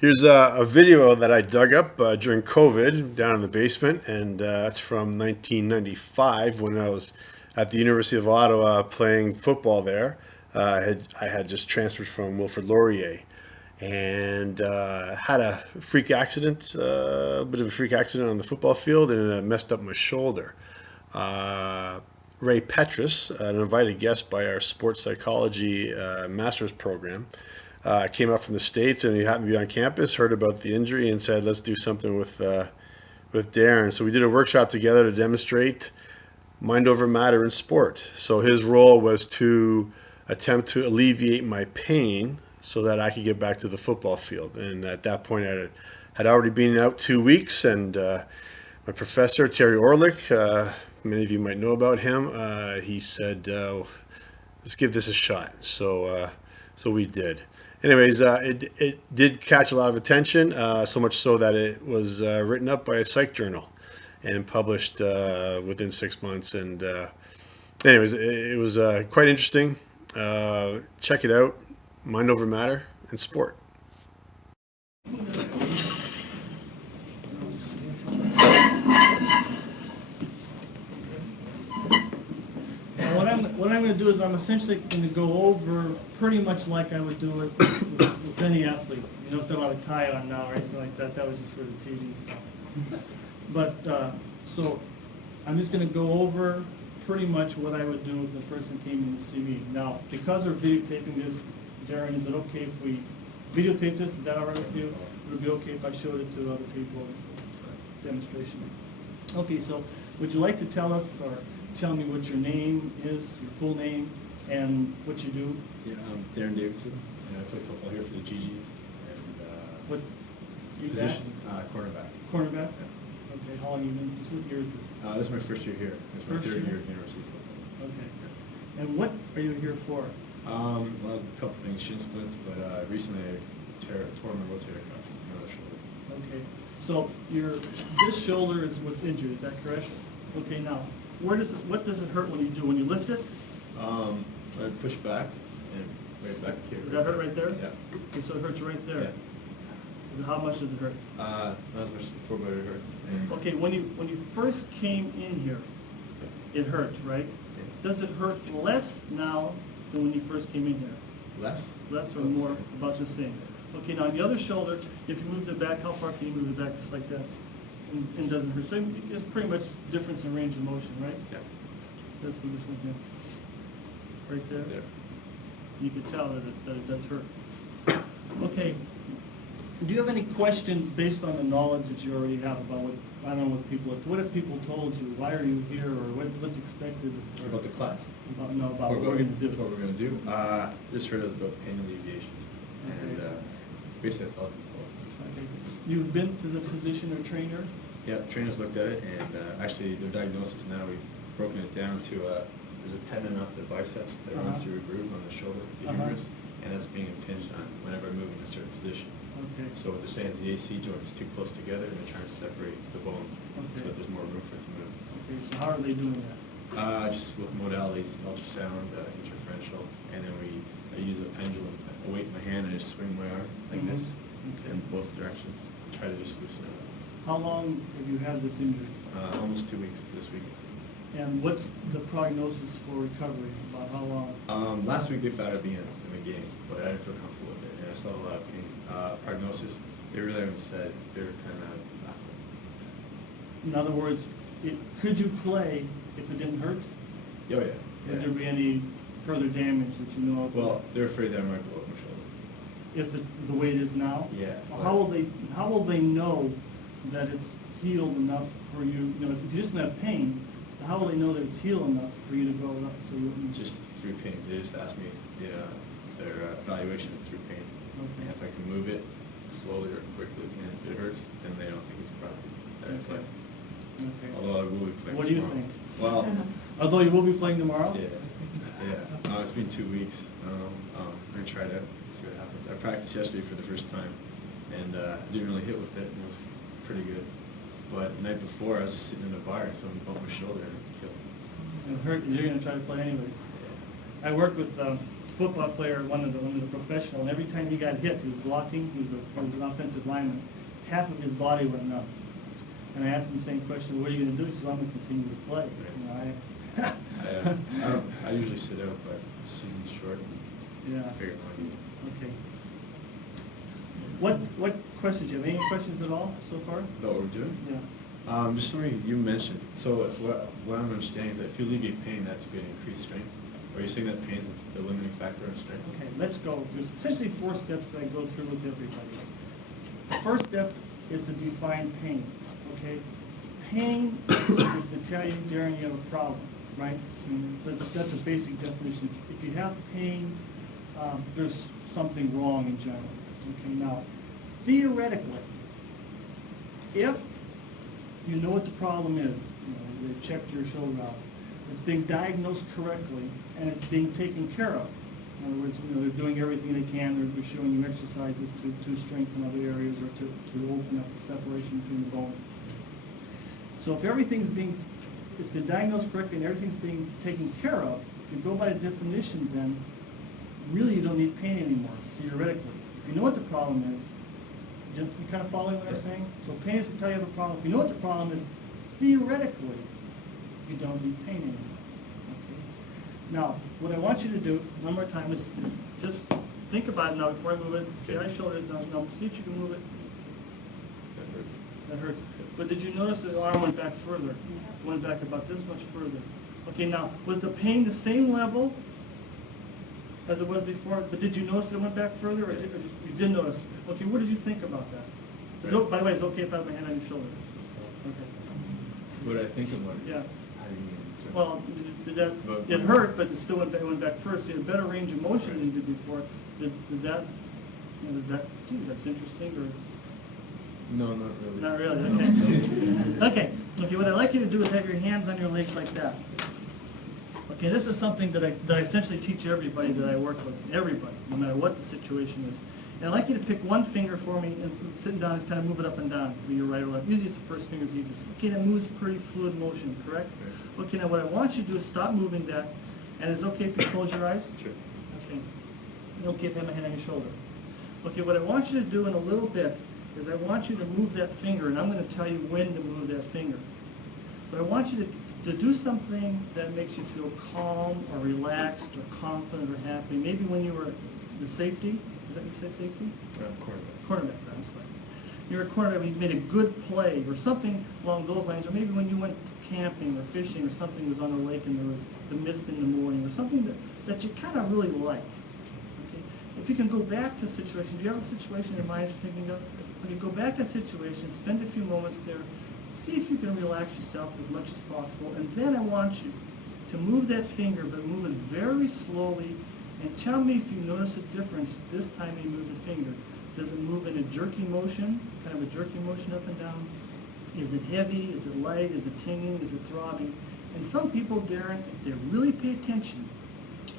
Here's a video that I dug up during COVID down in the basement, and that's from 1995 when I was at the University of Ottawa playing football there. I had just transferred from Wilfrid Laurier and had a freak accident, a bit of a freak accident on the football field, and it messed up my shoulder. Ray Petrus, an invited guest by our sports psychology master's program, came up from the States, and he happened to be on campus, heard about the injury, and said, let's do something with Darrin. So we did a workshop together to demonstrate mind over matter in sport. So his role was to attempt to alleviate my pain so that I could get back to the football field. And at that point, I had already been out 2 weeks, and my professor, Terry Orlick, many of you might know about him, he said, let's give this a shot. So we did. Anyways, it did catch a lot of attention, so much so that it was written up by a Psych journal and published within 6 months. And anyways, it was quite interesting. Check it out, Mind Over Matter in Sport. What I'm going to do is I'm essentially going to go over pretty much like I would do it with any athlete. You notice I don't have a tie on now or anything like that. That was just for the TV stuff. But so I'm just going to go over pretty much what I would do if the person came in to see me. Now, because we're videotaping this, Darrin, is it okay if we videotape this? Is that all right with you? It would be okay if I showed it to other people as a demonstration. Okay, so would you like to tell us or tell me what your name is, your full name, and what you do? Yeah, I'm Darrin Davidson, and I play football here for the GGs. And What position? Cornerback. Cornerback? Yeah. Okay, how long have you been, what year is this? This is my first year here. It's my third year at the University of Football. Okay. And what are you here for? Well, a couple things, shin splints, but recently I tore my rotator cuff in my other shoulder. Okay, so this shoulder is what's injured, is that correct? Okay, now, what does it hurt when you do? When you lift it? I push back and right back here. Does that hurt right there? Yeah. Okay, so it hurts right there. Yeah. How much does it hurt? Not as much as before, but it hurts. And Okay, when you first came in here, it hurt, right? Yeah. Does it hurt less now than when you first came in here? Less? Less or more? About the same. Okay, now on the other shoulder, if you move it back, how far can you move it back? Just like that? And doesn't hurt. So it's pretty much difference in range of motion, right? Yeah. Let's move this one here. Right there? There. You can tell that it does hurt. Okay. Do you have any questions based on the knowledge that you already have about what have people told you? Why are you here, or what's expected? About the class? About what we're going to do. What we're going to do. This heard us about pain alleviation. And basically that's all it's for. Okay. You've been to the physician or trainer? Yeah, trainers looked at it, and actually their diagnosis now, we've broken it down to there's a tendon off the biceps that runs through a groove on the shoulder, the humerus, and that's being impinged on whenever I move in a certain position. Okay. So what they're saying is the AC joint is too close together, and they're trying to separate the bones so that there's more room for it to move. Okay, so how are they doing that? Just with modalities, ultrasound, interferential, and then I use a pendulum, a weight in my hand, and I just swing my arm like this in both directions. Try to just loosen it up. How long have you had this injury? Almost 2 weeks this week. And what's the prognosis for recovery? About how long? Last week they thought I'd be in the game, but I didn't feel comfortable with it, and I still had a lot of pain. Prognosis, they really haven't said. They're kind of baffled. In other words, could you play if it didn't hurt? Oh yeah. Would there be any further damage that you know of? Well, they're afraid that I might blow up my shoulder. If it's the way it is now? Yeah. Well, how will they know that it's healed enough for you? You know, if you just have pain, how will they know that it's healed enough for you to go up? So you wouldn't Just through pain. They just asked me their evaluation is through pain. Okay. And if I can move it slowly or quickly, and if it hurts, then they don't think it's probably that I play. Okay. Although I will be playing What do you tomorrow. think? Well, Although you will be playing tomorrow? yeah. It's been 2 weeks. I'm going to try it out, see what happens. I practiced yesterday for the first time, and I didn't really hit with it, and it was pretty good. But the night before, I was just sitting in a bar, so I bumped my shoulder and it killed me. It hurt, you're going to try to play anyways. Yeah. I work with football player, one of the professional, and every time he got hit, he was blocking, he was an offensive lineman, half of his body went numb. And I asked him the same question, what are you going to do? He said, well, I'm going to continue to play. You know, I usually sit out, but season's short. Yeah. I figure out. Okay. What questions? Do you have any questions at all so far? About what we're doing? Yeah. Just something you mentioned. So what I'm understanding is that if you alleviate pain, that's going to increase strength. Are you saying that pain is the limiting factor in strength? Okay, let's go. There's essentially 4 steps that I go through with everybody. The first step is to define pain. Okay, pain is to tell you, Darrin, you have a problem, right? I mean, that's a basic definition. If you have pain, there's something wrong in general. Okay, now, theoretically, if you know what the problem is, you know, they checked your shoulder out, it's being diagnosed correctly, and it's being taken care of. In other words, you know, they're doing everything they can. They're showing you exercises to strengthen other areas or to open up the separation between the bones. So if it's been diagnosed correctly and everything's being taken care of, if you go by the definition, then really you don't need pain anymore, theoretically. If you know what the problem is, you kind of following what I'm saying? So pain is to tell you have a problem. If you know what the problem is, theoretically, you don't need pain anymore. Okay? Now, what I want you to do, one more time, is just think about it now before I move it. See how your shoulder is now. Now, see if you can move it. That hurts. That hurts. But did you notice the arm went back further? It went back about this much further. Okay, now, was the pain the same level as it was before? But did you notice it went back further? Or you did notice? Okay, what did you think about that? By the way, it's okay if I have my hand on your shoulder. Okay. What did I think about it? Yeah. How do you mean? Well, it hurt, but it still went back first. You had a better range of motion than you did before. Did that, gee, that's interesting, or? No, not really. Not really, okay. Okay, what I'd like you to do is have your hands on your legs like that. Okay, this is something that I essentially teach everybody that I work with, everybody, no matter what the situation is. And I'd like you to pick one finger for me and sitting down and kind of move it up and down with your right or left. Usually it's the first finger is easiest. Okay, that moves pretty fluid motion, correct? Right. Okay, now what I want you to do is stop moving that. And it's okay if you close your eyes? Sure. Okay. Okay if I have my hand on your shoulder. Okay, what I want you to do in a little bit is I want you to move that finger, and I'm going to tell you when to move that finger. But I want you to do something that makes you feel calm or relaxed or confident or happy. Maybe when you were the safety, is that what you say, safety? Cornerback. Cornerback, I'm sorry. You're a cornerback, you made a good play or something along those lines, or maybe when you went camping or fishing or something was on the lake and there was the mist in the morning or something that you kind of really like. Okay? If you can go back to a situation, do you have a situation in your mind you're thinking of? Okay, go back to a situation, spend a few moments there, see if you can relax yourself as much as possible, and then I want you to move that finger, but move it very slowly, and tell me if you notice a difference this time you move the finger. Does it move in a jerky motion, kind of a jerky motion up and down? Is it heavy? Is it light? Is it tingling? Is it throbbing? And some people, Darrin, if they really pay attention,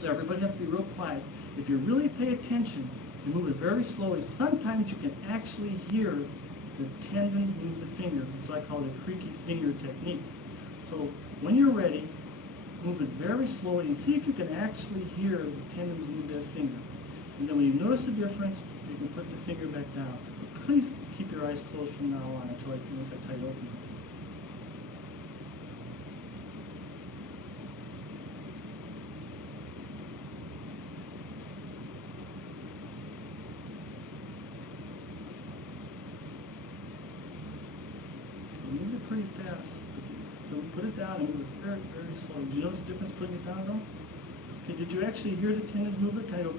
so everybody has to be real quiet, if you really pay attention, you move it very slowly, sometimes you can actually hear the tendons move the finger. So I call it a creaky finger technique. So when you're ready, move it very slowly and see if you can actually hear the tendons move that finger. And then when you notice the difference, you can put the finger back down. But please keep your eyes closed from now on until I tell you to open them. Move it pretty fast. So put it down and move it very, very slowly. Did you notice the difference putting it down though? Okay, did you actually hear the tendons move it? Kind of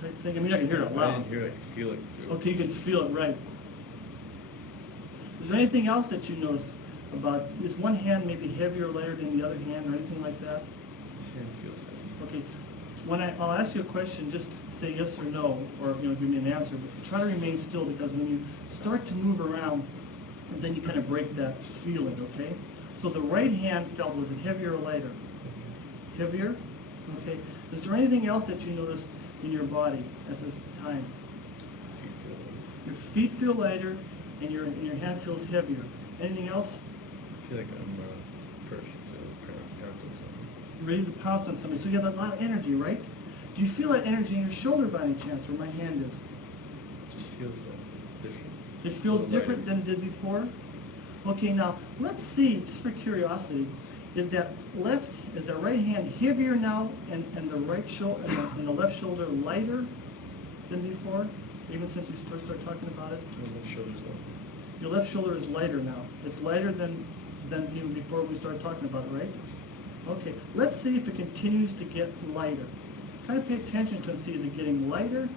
type thing. I mean, I can hear it out loud. I didn't hear it, I could feel it. Okay, you can feel it, right. Is there anything else that you noticed about, is one hand maybe heavier or lighter than the other hand or anything like that? This hand feels heavy. Okay, when I'll ask you a question, just say yes or no, or give me an answer, but try to remain still, because when you start to move around, then you kind of break that feeling, okay? So the right hand felt, was it heavier or lighter? Heavier? Okay. Is there anything else that you noticed in your body at this time? Your feet feel lighter, and your hand feels heavier. Anything else? I feel like I'm perched to pounce on something. Ready to pounce on somebody. So you have a lot of energy, right? Do you feel that energy in your shoulder by any chance, where my hand is? Just feels different. It feels A little different lighter. than it did before? Okay, now, let's see, just for curiosity, is that right hand heavier now and the right shoulder and the left shoulder lighter than before, even since we first started talking about it? My left shoulder's low. Your left shoulder is lighter now. It's lighter than even before we started talking about it, right? Okay, let's see if it continues to get lighter. Kind of pay attention to it and see, is it getting lighter?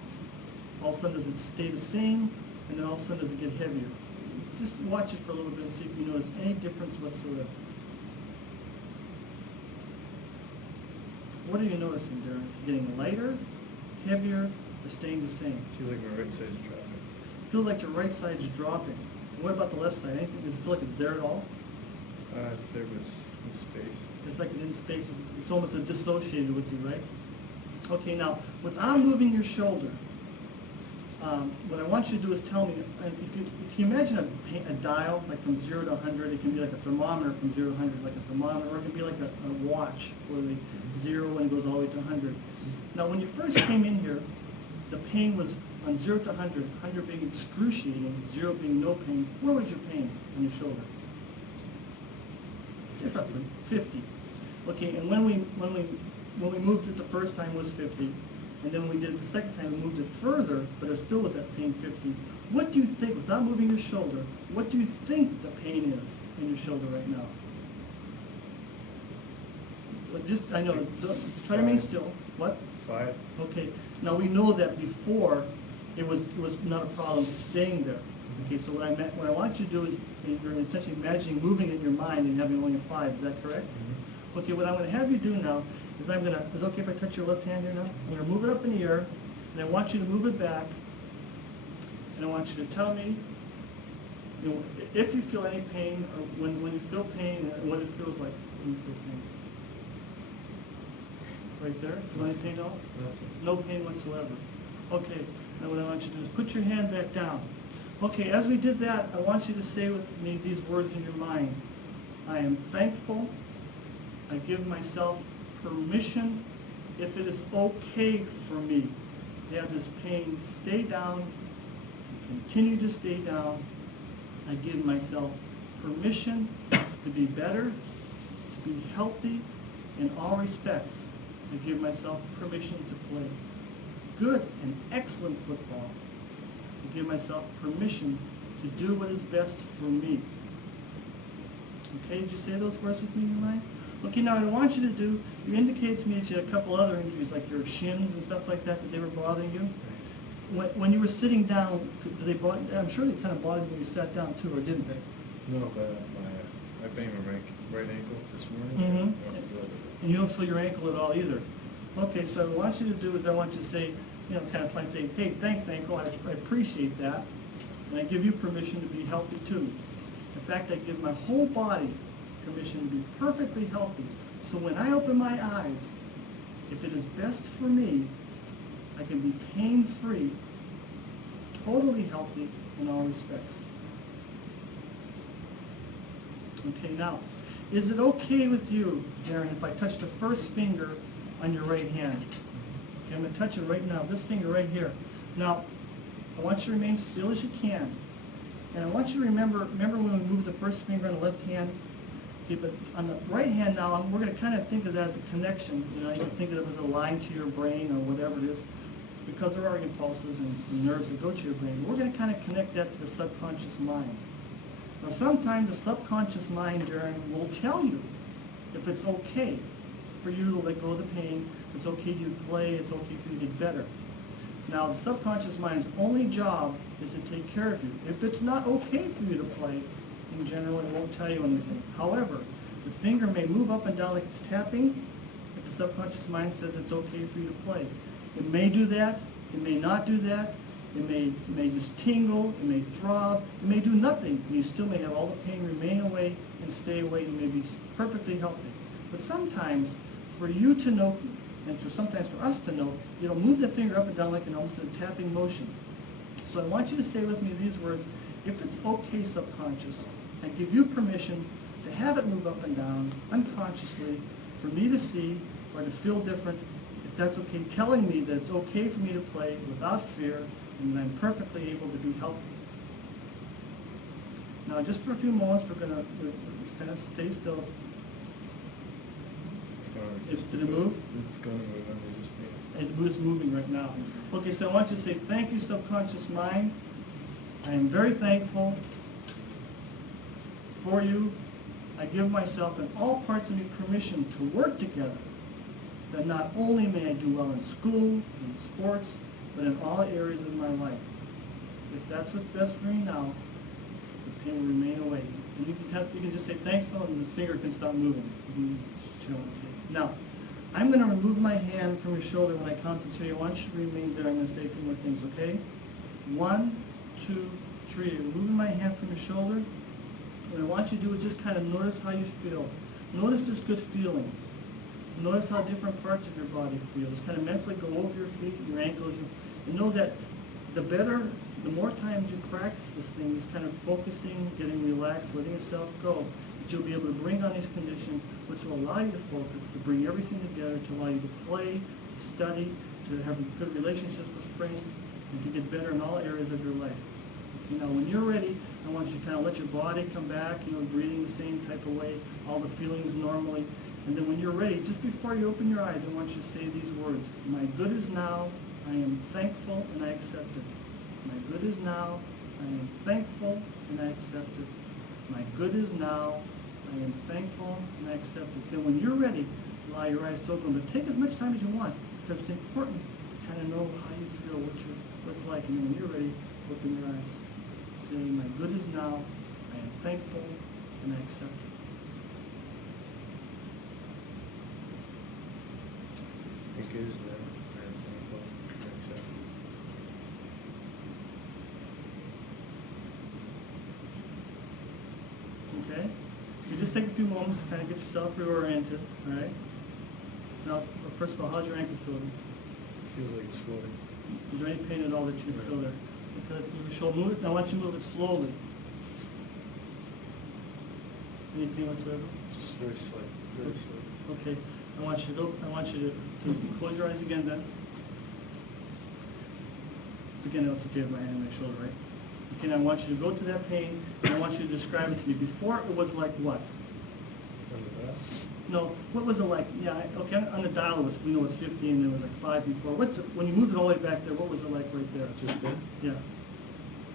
All of a sudden, does it stay the same? And then all of a sudden, does it get heavier? Just watch it for a little bit and see if you notice any difference whatsoever. What are you noticing, Darrin? Is it getting lighter, heavier, or staying the same? I feel like my right side's dropping. Feel like your right side is dropping. What about the left side? Anything? Does it feel like it's there at all? It's there, but it's in space. It's like it's in space. It's almost dissociated with you, right? Okay, now, without moving your shoulder, what I want you to do is tell me, if you imagine a dial, like from 0 to 100, it can be like a thermometer from 0 to 100, like a thermometer, or it can be like a watch, where the 0 when it goes all the way to 100. Now, when you first came in here, the pain was on 0 to 100, 100 being excruciating, 0 being no pain. Where was your pain on your shoulder? 50. Okay, and when we moved it the first time was 50, and then when we did it the second time, we moved it further, but it still was at pain 50. What do you think, without moving your shoulder, what do you think the pain is in your shoulder right now? I know, try to remain still. What? 5. Okay, now we know that before, it was not a problem staying there. Okay, so what I want you to do is, you're essentially imagining moving it in your mind and having only a 5, is that correct? Mm-hmm. Okay, what I'm gonna have you do now is is it okay if I touch your left hand here now? I'm gonna move it up in the air, and I want you to move it back, and I want you to tell me, if you feel any pain, or when you feel pain, what it feels like when you feel pain. Right there? Do you want any pain at all? Nothing. No pain whatsoever. Okay, now what I want you to do is put your hand back down. Okay, as we did that, I want you to say with me these words in your mind. I am thankful. I give myself permission, if it is okay for me to have this pain stay down, continue to stay down. I give myself permission to be better, to be healthy in all respects. I give myself permission to play good and excellent football. I give myself permission to do what is best for me. Okay, did you say those words with me in your mind? Okay, now what I want you to do, you indicated to me that you had a couple other injuries, like your shins and stuff like that they were bothering you. When you were sitting down, did they bother, I'm sure they kind of bothered you when you sat down too, or didn't they? No, but I banged my right ankle this morning. Mm-hmm. I don't feel it. And you don't feel your ankle at all either. Okay, so what I want you to do is I want you to say, kind of like say, hey, thanks ankle, I appreciate that. And I give you permission to be healthy too. In fact, I give my whole body permission to be perfectly healthy. So when I open my eyes, if it is best for me, I can be pain-free, totally healthy in all respects. Okay, now, is it okay with you, Darrin, if I touch the first finger on your right hand? Okay, I'm going to touch it right now, this finger right here. Now, I want you to remain still as you can. And I want you to remember when we moved the first finger on the left hand? Okay, but on the right hand now, we're going to kind of think of that as a connection. You can think of it as a line to your brain or whatever it is, because there are impulses and nerves that go to your brain. We're going to kind of connect that to the subconscious mind. Now, sometimes the subconscious mind, Darrin, will tell you if it's okay for you to let go of the pain, it's okay to play, it's okay for you to get better. Now, the subconscious mind's only job is to take care of you. If it's not okay for you to play, in general, it won't tell you anything. However, the finger may move up and down like it's tapping if the subconscious mind says it's okay for you to play. It may do that, it may not do that, it may just tingle, it may throb, it may do nothing, and you still may have all the pain remain away and stay away, and you may be perfectly healthy. But sometimes, for you to know, and sometimes for us to know, it'll move the finger up and down like almost a tapping motion. So I want you to say with me these words, if it's okay, subconscious, I give you permission to have it move up and down unconsciously for me to see or to feel different. If that's okay, telling me that it's okay for me to play without fear and that I'm perfectly able to be healthy. Now, just for a few moments, we're going to just kind of stay still. Did it move? It's going to move. I'm just It's moving right now. Okay, so I want you to say, thank you, subconscious mind. I am very thankful for you. I give myself and all parts of me permission to work together, that not only may I do well in school, in sports, but in all areas of my life. If that's what's best for me now, the pain will remain away. And you can just say thankful, and the finger can stop moving. Now, I'm going to remove my hand from your shoulder when I count to 3. I want you to remain there. I'm going to say a few more things, okay? 1, 2, 3. Removing my hand from your shoulder. What I want you to do is just kind of notice how you feel. Notice this good feeling. Notice how different parts of your body feel. Just kind of mentally go over your feet, your ankles, and know that the more times you practice this thing, just kind of focusing, getting relaxed, letting yourself go, that you'll be able to bring on these conditions which will allow you to focus, to bring everything together, to allow you to play, to study, to have good relationships with friends, and to get better in all areas of your life. You know, when you're ready, I want you to kind of let your body come back, breathing the same type of way, all the feelings normally. And then when you're ready, just before you open your eyes, I want you to say these words. My good is now, I am thankful, and I accept it. My good is now, I am thankful, and I accept it. My good is now, I am thankful, and I accept it. Then when you're ready, allow your eyes to open, but take as much time as you want, because it's important to kind of know how you feel, what's like. And then when you're ready, open your eyes. Say, my good is now, I am thankful, and I accept it. My good is now, I am thankful, and I accept it. Okay? You just take a few moments to kind of get yourself reoriented, all right? Now, first of all, how's your ankle feeling? Feels like it's floating. Is there any pain at all that you feel there? Because you should move it. Now, I want you to move it slowly. Any pain whatsoever? Just very slight, very slight. Okay. I want you to close your eyes again then. So again, that's okay with my hand on my shoulder, right? Okay, now I want you to go to that pain, and I want you to describe it to me. Before, it was like what? Remember that? No, what was it like? Yeah, okay, on the dial, we know it was 15, there was like 5 before. When you moved it all the way back there, what was it like right there? Just then? Yeah.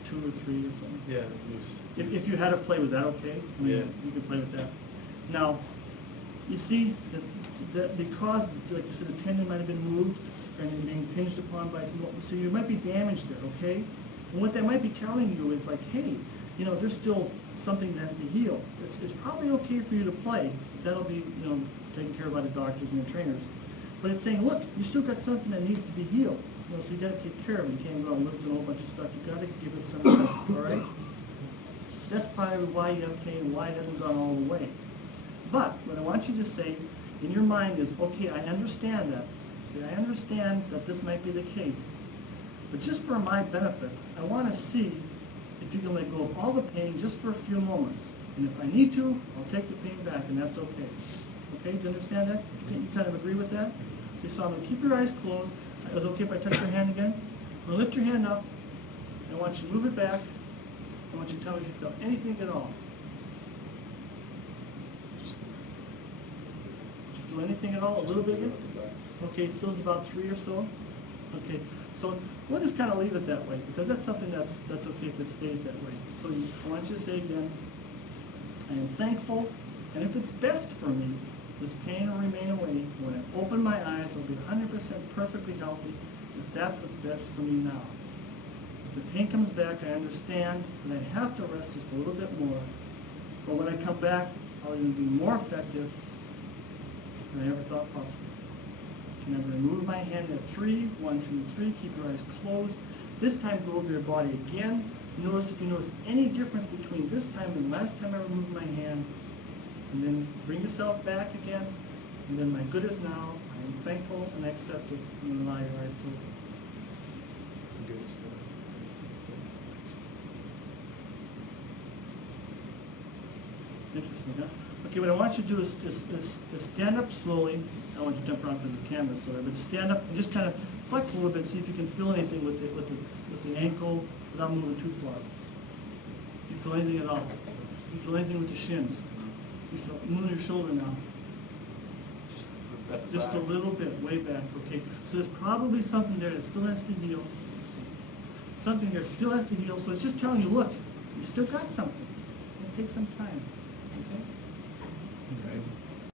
2 or 3 or something? Yeah, it was. If you had to play, was that okay? I mean, Yeah. You could play with that. Now, you see, that because, like you said, the tendon might have been moved and being pinched upon by so you might be damaged there, okay? And what that might be telling you is like, hey, there's still something that has to heal. It's probably okay for you to play. That'll be, taken care of by the doctors and the trainers. But it's saying, look, you still got something that needs to be healed. So you got to take care of it. You can't go and lift a whole bunch of stuff. You got to give it some rest, all right? That's probably why you have pain, why it hasn't gone all the way. But what I want you to say in your mind is, okay, I understand that. See, I understand that this might be the case. But just for my benefit, I want to see if you can let go of all the pain just for a few moments. And if I need to, I'll take the pain back, and that's okay. Okay, do you understand that? You kind of agree with that? Okay, so I'm going to keep your eyes closed. Is it okay if I touch your hand again? I'm going to lift your hand up. I want you to move it back. I want you to tell me if you feel anything at all. Did you feel anything at all? A little bit of it? Okay, so it's about 3 or so. Okay, so we'll just kind of leave it that way, because that's something that's okay if it stays that way. So I want you to say again, I am thankful, and if it's best for me, this pain will remain away. When I open my eyes, I'll be 100% perfectly healthy, if that's what's best for me now. If the pain comes back, I understand that I have to rest just a little bit more. But when I come back, I'll even be more effective than I ever thought possible. I'm going to remove my hand at 3, 1, 2, 3. Keep your eyes closed. This time, go over your body again. Notice if you notice any difference between this time and last time I removed my hand. And then bring yourself back again. And then my good is now. I am thankful and I accept it. And allow your eyes to open. Interesting, huh? Okay, what I want you to do is stand up slowly. I don't want you to jump around because the camera's so there, but stand up and just kind of flex a little bit, see if you can feel anything with the ankle without moving too far. Do you feel anything at all? Do you feel anything with the shins? You feel, move your shoulder now. Just a little bit, way back, okay? So there's probably something there that still has to heal. Something there still has to heal, so it's just telling you, look, you still got something. It'll take some time, okay? Okay.